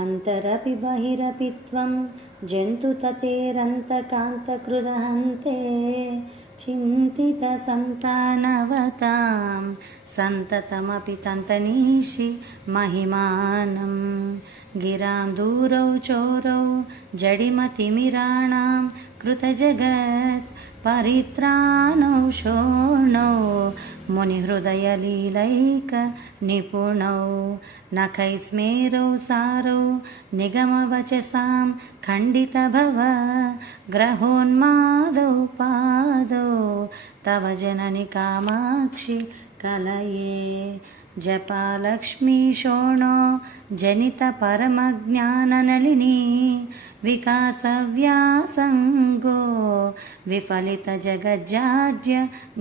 अन्तरपि बहिरपि त्वं जन्तुततेरन्तकान्तकृदहन्ते चिन्तितसन्तानवतां सन्ततमपि तन्तनीषि महिमानं गिरां दूरौ चोरौ जडिमतिमिराणां कृतजगत् परित्राणौ शोणौ मुनिहृदयलीलैकनिपुणौ नखैस्मेरौ सारौ निगमवचसां खण्डितभव ग्रहोन्मादौ पादौ तव जननि कामाक्षि कलये जपालक्ष्मी शोणो जनितपरमज्ञाननलिनी विकासव्यासङ्गो विफलितजगज्जाड्य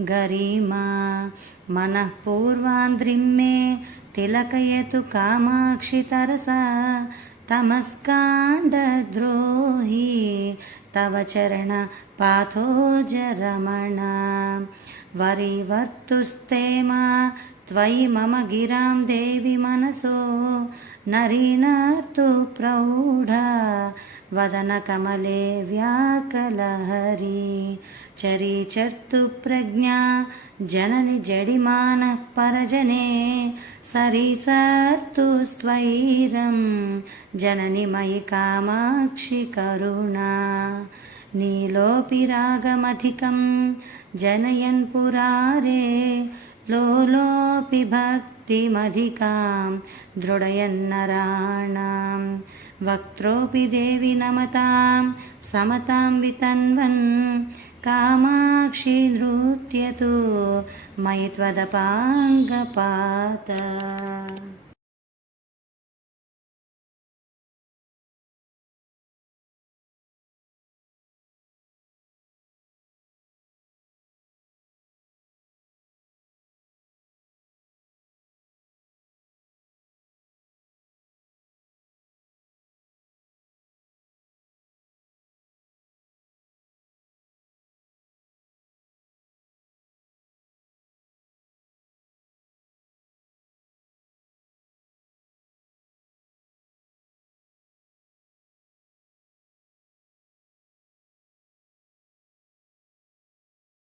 गरिमा मनःपूर्वान्द्रिं मे तिलकयतु कामाक्षि तरसा तमस्काण्डद्रोही तव चरणपाथोजरमण वरीवर्तुस्ते मा त्वयि मम गिरां देवि मनसो नरीनर्तु प्रौढा वदनकमले व्याकलहरी चरीचर्तु प्रज्ञा जननि जडिमानः परजने सरीसर्तु स्वैरं जननि मयि कामाक्षि करुणा नीलोऽपि रागमधिकं जनयन् पुरारे लोलोऽपि भक्तिमधिकां दृढयन्नराणां वक्त्रोऽपि देवि नमतां समतां वितन्वन् कामाक्षि नृत्यतु मयि त्वदपाङ्गपात।